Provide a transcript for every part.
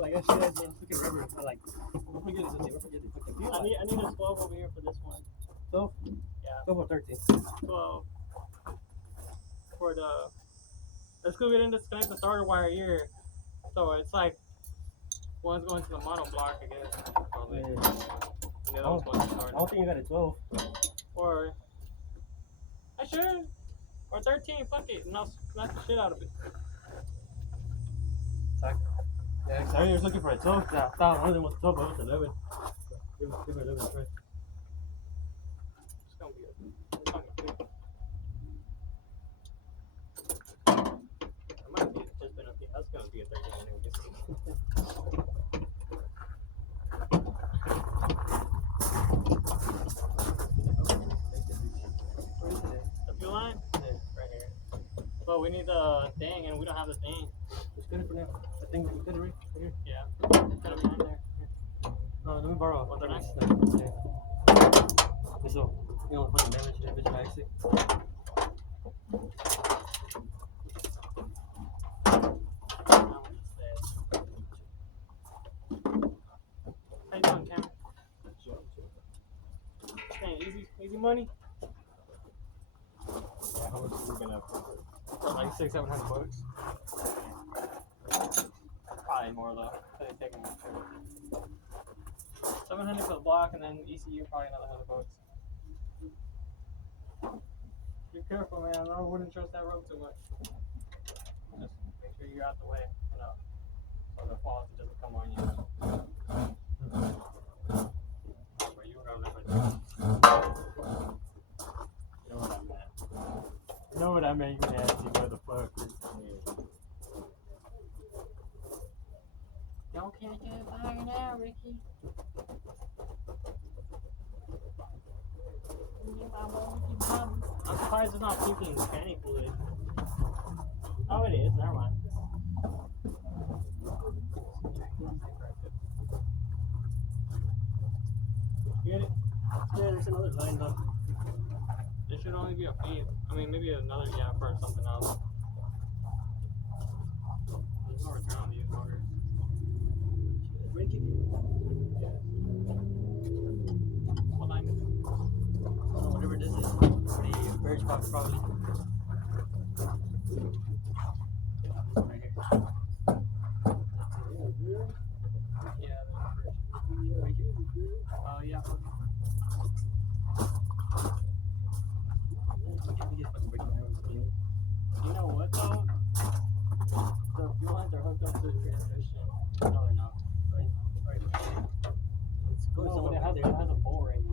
like that shit is fucking rubber. I like. I forget it. I need a 12 over here for this one. 12? Yeah. 12 or 13? 12 for the. Let's go get and disconnect the starter wire here. So it's like one's going to the mono block, I guess. Probably. Yeah. And the other one's going to the starter. I don't think you got a 12. Or I should. Or 13. Fuck it. And I'll smack the shit out of it. Yeah, because I was looking for a 12. I thought one of them was 12, but it was 11. Give it 11 a try. It's gonna be it's gonna be good. It might be just been a thing. That's gonna be a 13 anyway. The fuel line? Yeah. Right here. But we need the thing, and we don't have the thing. Just get it for now. I think we got it right here. Yeah. It's gotta be in there. Let me borrow. What the next? Yeah. So, you know, fucking damage that bitch by accident. How you doing, Cam? Dang, easy money? Yeah, how much are we gonna have? Like $600-700. Probably more though. They take them. 700 for the block, and then ECU probably another $100. Be careful, man. I wouldn't trust that rope too much. Just make sure you're out the way, so the fault doesn't come on you. But you were over there. You know what I meant. You know what I meant, you nasty motherfucker. Y'all can't get fire now, Ricky. I'm surprised it's not puking tanning fluid. Oh, it is. Never mind. Get it? Yeah, there's another line though. There should only be a feed. I mean, maybe another for something else. There's no return on these motors. What line is it? Whatever this is. The birch box probably. Right here. Yeah, right here. Yeah. You know what though? The fuel lines are hooked up to the transmission. No, they're not. Right. It's cool. No, it has a pole right here.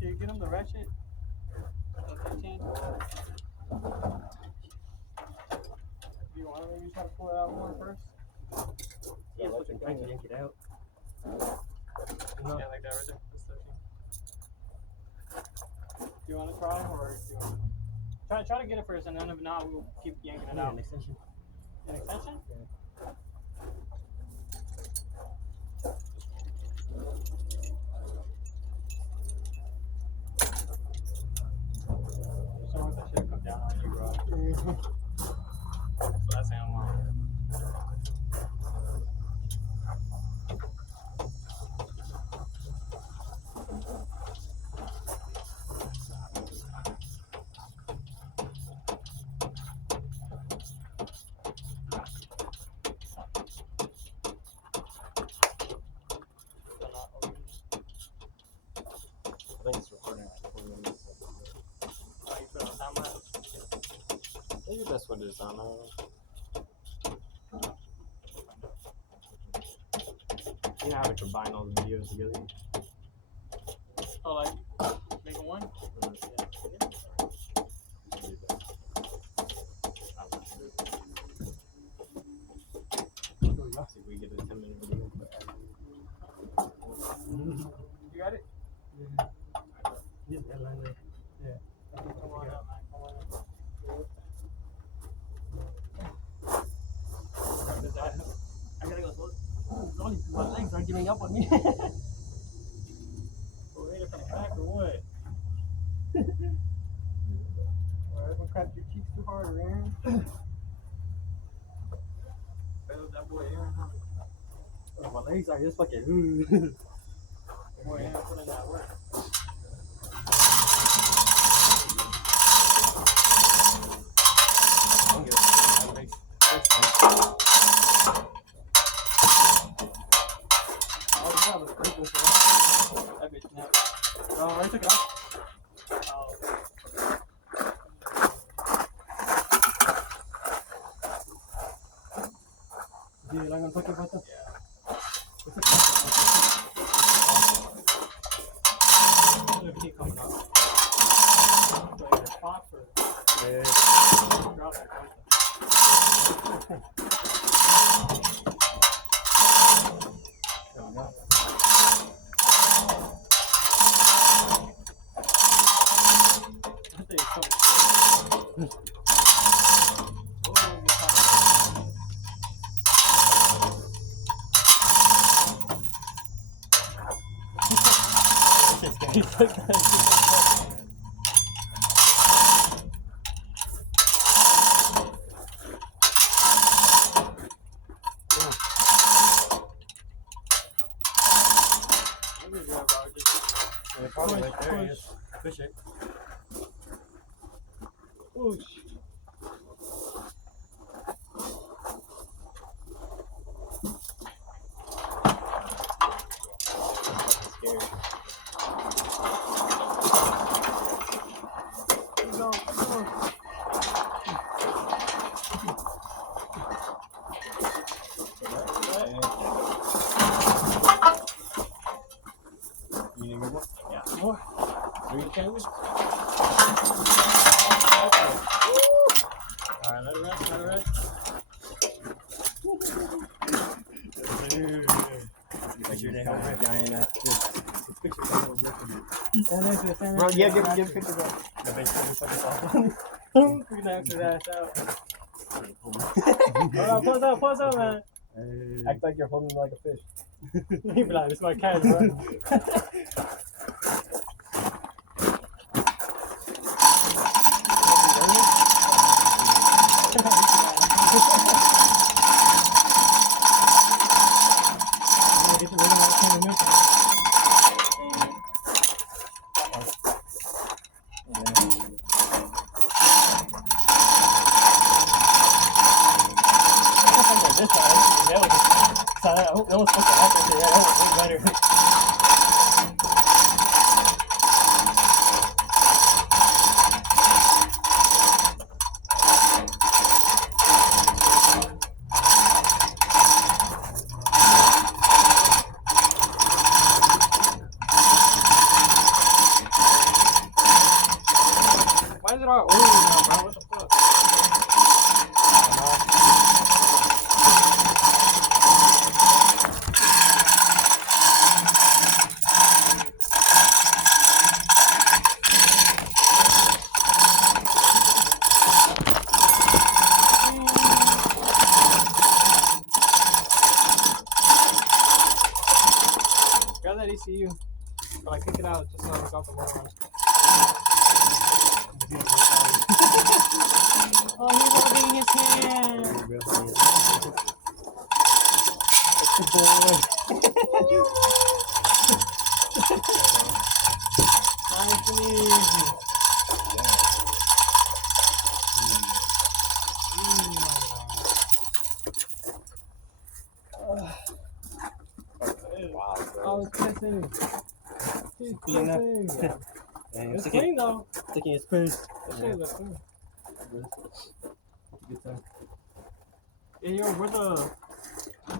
Can you get him the ratchet? 13. You want to maybe try to pull it out more first? Yeah, let them try to yank it out. Yeah, like that right there. That's 13. Do you want to try, or do you want to try to get it first, and then if not, we'll keep yanking it out. An extension. An extension? Yeah. Someone that should come down on you, bro. So that's how I'm on. I think it's recording like 4 minutes. Oh, you put it on time lapse? Maybe that's what it is on. You know how to combine all the videos together? Oh, like, make it one? Let's see if we get a 10-minute video. You got it? Yeah. Yeah, that line there. Yeah. Come on up, man. Come on up. I gotta go slow. giving up on me. Oh, hit it from the back or what? Alright, don't crack your cheeks too hard, Aaron. Failed that boy Aaron. Oh, my legs are just fucking. Boy Aaron put in that work. I'm good. My legs. Oh, that was pretty good, bro. That bitch now. Oh, I took it off. Oh. Dude, I'm gonna talk about that. Yeah. It's a classic. Look at he coming up. Wait, the top or Yeah. drop that question. There we go. That thing is so cool. Oh, you're talking. This shit's scary. Yeah, probably right there. Just fish it. Oh, shit. Scary. Come on. You need more? Yeah, more. 3 cameras? Alright, let it rest, let it rest. Like your giant ass fish. Stand next to it, stand Bro, next to yeah, it. give a picture, bro. The base is fucking soft. We're gonna have to dash out. Hold on, pause up, man. Act like you're holding like a fish. He'd be like, this is my cat, bro. That was supposed to happen. Yeah, that was way better. Why is it all oily now, bro? What the fuck? Grab that ECU. But I kick it out just so I got the water on it. Oh, he's holding his hand. It's the boy. Nice and easy. Wow, I was kissing. He's Clean up. kissing. Dang, It's clean though. sticking his face. That shit is clean. Good time. Hey, yo, where the... I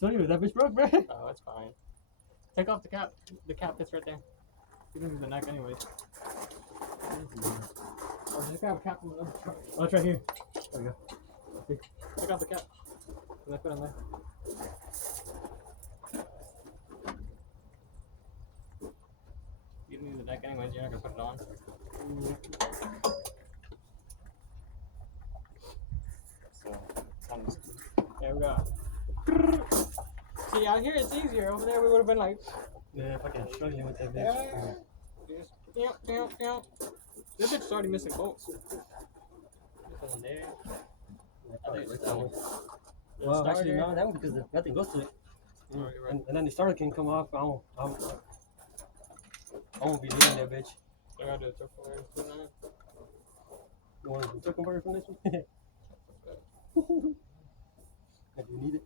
told you, that bitch broke, bro. Oh, it's fine. Take off the cap. The cap fits right there. You can move the neck anyways. Or just grab a cap from the other truck. Oh, it's right here. There we go. Take off the cap. And I put it in there. You need the neck anyways, you're not gonna put it on. So, sounds There we go. See, See, out here it's easier. Over there we would have been like, Yeah, if I can struggling with that bitch. yeah. This bitch already missing bolts. This one there. I think it's that one. Well, actually, no, that one because nothing goes to it. Right. And then the starter can come off. I won't be needing that bitch. I gotta do a triple layer. You want to took converter from this one? If you need it.